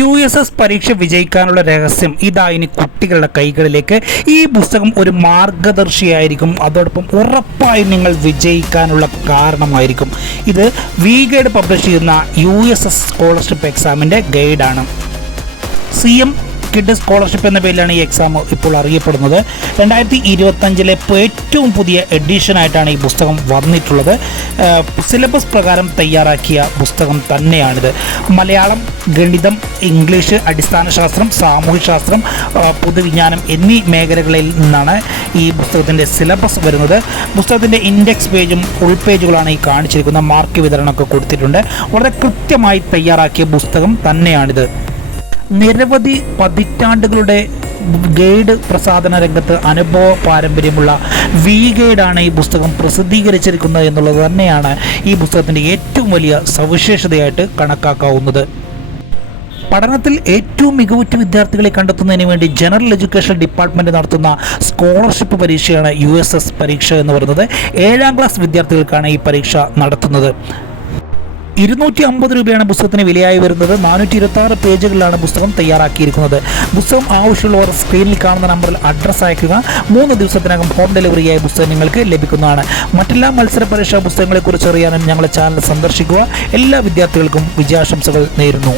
USS പരീക്ഷ വിജയിക്കാനുള്ള രഹസ്യം ഇതാ ഇനി കുട്ടികളുടെ കൈകളിലേക്ക്. ഈ പുസ്തകം ഒരു മാർഗദർശിയായിരിക്കും, അതോടൊപ്പം ഉറപ്പായും നിങ്ങൾ വിജയിക്കാനുള്ള കാരണമായിരിക്കും. ഇത് വി-ഗൈഡ് പബ്ലിഷ് ചെയ്യുന്ന USS സ്കോളർഷിപ്പ് എക്സാമിൻ്റെ ഗൈഡാണ്. CM കിഡ് സ്കോളർഷിപ്പ് എന്ന പേരിലാണ് ഈ എക്സാം ഇപ്പോൾ അറിയപ്പെടുന്നത്. 2025 ഏറ്റവും പുതിയ എഡിഷനായിട്ടാണ് ഈ പുസ്തകം വന്നിട്ടുള്ളത്. സിലബസ് പ്രകാരം തയ്യാറാക്കിയ പുസ്തകം തന്നെയാണിത്. മലയാളം, ഗണിതം, ഇംഗ്ലീഷ്, അടിസ്ഥാന ശാസ്ത്രം, സാമൂഹ്യശാസ്ത്രം, പൊതുവിജ്ഞാനം എന്നീ മേഖലകളിൽ നിന്നാണ് ഈ പുസ്തകത്തിൻ്റെ സിലബസ് വരുന്നത്. പുസ്തകത്തിൻ്റെ ഇൻഡെക്സ് പേജും ഫുൾ പേജുകളാണ് ഈ കാണിച്ചിരിക്കുന്ന. മാർക്ക് വിതരണമൊക്കെ കൊടുത്തിട്ടുണ്ട്. വളരെ കൃത്യമായി തയ്യാറാക്കിയ പുസ്തകം തന്നെയാണിത്. നിരവധി പതിറ്റാണ്ടുകളുടെ ഗൈഡ് പ്രസാധന രംഗത്ത് അനുഭവ പാരമ്പര്യമുള്ള വി-ഗൈഡാണ് ഈ പുസ്തകം പ്രസിദ്ധീകരിച്ചിരിക്കുന്നത് എന്നുള്ളത് തന്നെയാണ് ഈ പുസ്തകത്തിൻ്റെ ഏറ്റവും വലിയ സവിശേഷതയായിട്ട് കണക്കാക്കാവുന്നത്. പഠനത്തിൽ ഏറ്റവും മികവുറ്റ വിദ്യാർത്ഥികളെ കണ്ടെത്തുന്നതിന് വേണ്ടി ജനറൽ എഡ്യൂക്കേഷൻ ഡിപ്പാർട്ട്മെൻറ്റ് നടത്തുന്ന സ്കോളർഷിപ്പ് പരീക്ഷയാണ് USS പരീക്ഷ എന്ന് പറയുന്നത്. 7ാം ക്ലാസ് വിദ്യാർത്ഥികൾക്കാണ് ഈ പരീക്ഷ നടത്തുന്നത്. 250 രൂപയാണ് പുസ്തകത്തിന് വിലയായി വരുന്നത്. 426 പേജുകളിലാണ് പുസ്തകം തയ്യാറാക്കിയിരിക്കുന്നത്. പുസ്തകം ആവശ്യമുള്ളവർ സ്ക്രീനിൽ കാണുന്ന നമ്പറിൽ അഡ്രസ്സ് അയക്കുക. 3 ദിവസത്തിനകം ഹോം ഡെലിവറിയായി പുസ്തകം നിങ്ങൾക്ക് ലഭിക്കുന്നതാണ്. മറ്റെല്ലാ മത്സര പരീക്ഷാ പുസ്തകങ്ങളെക്കുറിച്ച് അറിയാനും ഞങ്ങളുടെ ചാനൽ സന്ദർശിക്കുക. എല്ലാ വിദ്യാർത്ഥികൾക്കും വിജയാശംസകൾ നേരുന്നു.